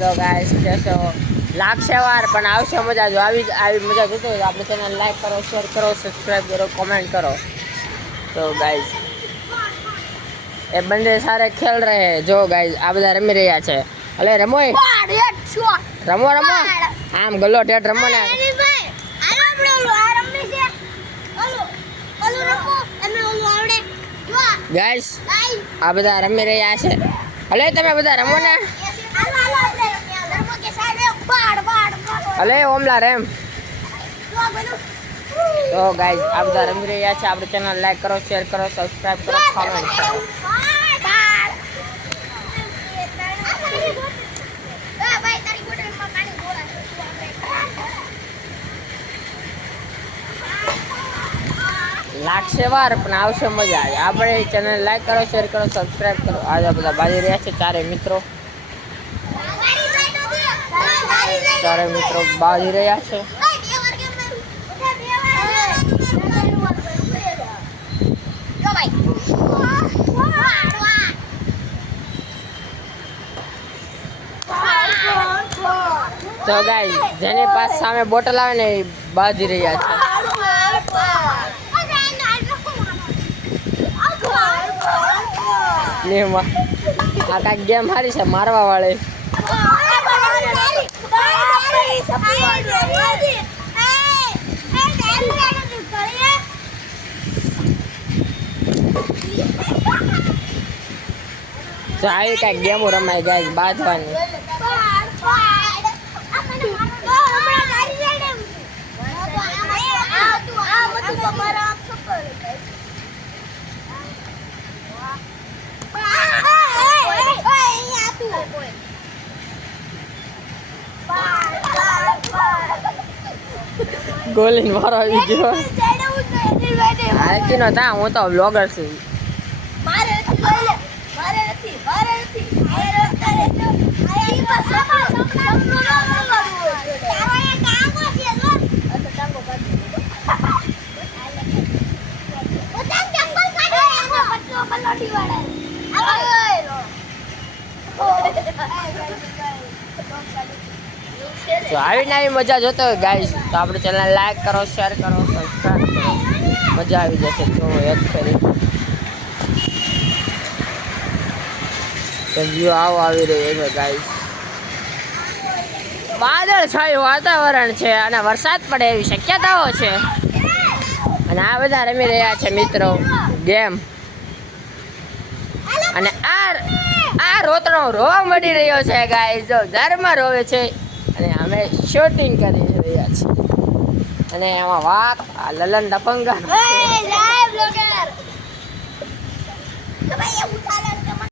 તો ગાઈસ કેસો લાગશે વાર પણ આવશે મજા. જો આવી મજા જોતો હોય તો આપણે ચેનલ લાઈક કરો, શેર કરો, સબસ્ક્રાઇબ કરો, કમેન્ટ કરો. તો ગાઈસ એ બંને સારે ખેલ રહે હે. જો ગાઈસ આ બધા રમી રહ્યા છે. અલે રમો રમો રમો આમ ગલો ટેટ રમો ને ગાઈસ આ બધા રમી રહ્યા છે. અલે તમે બધા રમો ને. અલે ઓમલા રેમ. તો ગાઈસ આ બધા રમી રહ્યા છે. આપણે ચેનલ લાઈક કરો, શેર કરો, સબસ્ક્રાઇબ કરો, કમેન્ટ કરો. લાગશે વાર પણ આવશે મજા. આપણે ચેનલ લાઈક કરો, શેર કરો, સબસ્ક્રાઇબ કરો. આજે બધા બાજી રહ્યા છે ચારે મિત્રો બાજી રહ્યા છે. તો ગાઈસ જેની પાસે સામે બોટલ આવે ને એ બાજી રહ્યા છે. આ કાંઈક ગેમ હારી છે મારવા વાળી. તો આવી કાંઈક ગેમો રમાય ગાઈસ બાંધવાની. ગોલીન મારો આવી ગયો. આકી નો તા હું તો વ્લોગર છું. તો આવીને આવી મજા જોતો હોય ગાઈસ તો આપણે ચેનલ લાઈક કરો, શેર કરો, સબસ્ક્રાઇબ કરો. મજા આવી જશે. તો એક ફેરી તો વ્યૂ આવો આવી રહ્યો છે ગાઈસ. વાદળ છાયું વાતાવરણ છે અને વરસાદ પડે એવી શક્યતાઓ છે. અને આ બધા રમી રહ્યા છે મિત્રો ગેમ. અને આ રોતણો રોવા મળી રહ્યો છે ગાઈસ. જો ઘરમાં રોવે છે અને અમે શૂટિંગ કરી રહ્યા છીએ. અને આમાં વાત લલન દપંગા